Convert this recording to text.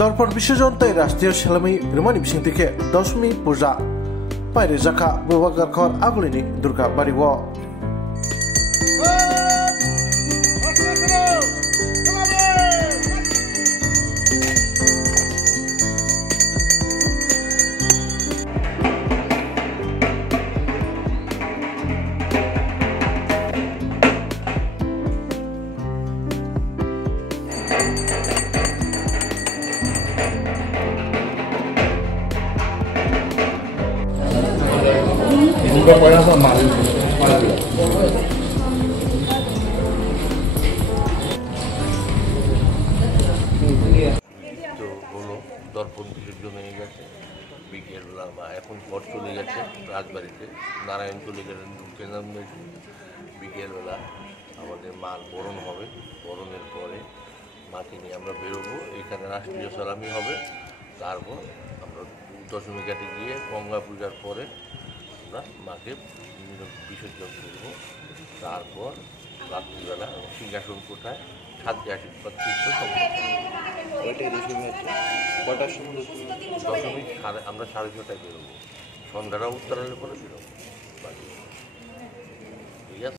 দর্পণ বিসর্জন তাই রাষ্ট্রীয় সেলামি রিমানি বিसिं থেকে দশমী পূজা পাইরে জাখা ববাগারখর আগলিনি Durga বাড়িব Juga banyak sama itu হলো দর্পণ বিসর্জন হয়ে গেছে বিকেলবেলা বা এখন ঘর চলে গেছে রাজবাড়িতে নারায়ণ চলে গেলেন ঢুকে নামবে বিকেলবেলা আমাদের মার বরণ হবে বরণের পরে মাকে নিয়ে আমরা বেরোবো এখানে রাষ্ট্রীয় সালামি হবে তারপর আমরা দশমী ঘাটে গিয়ে গঙ্গা পূজার পরে আমরা মাকে বিসর্জন করব তারপর রাত্রিবেলা সিংহাসন কোঠায় সাথে আশীর্বাদ তীর্থ দশমী আমরা 6:30টায় বেরোবো সন্ধ্যাটা উত্তরালের পরে বেরোবো।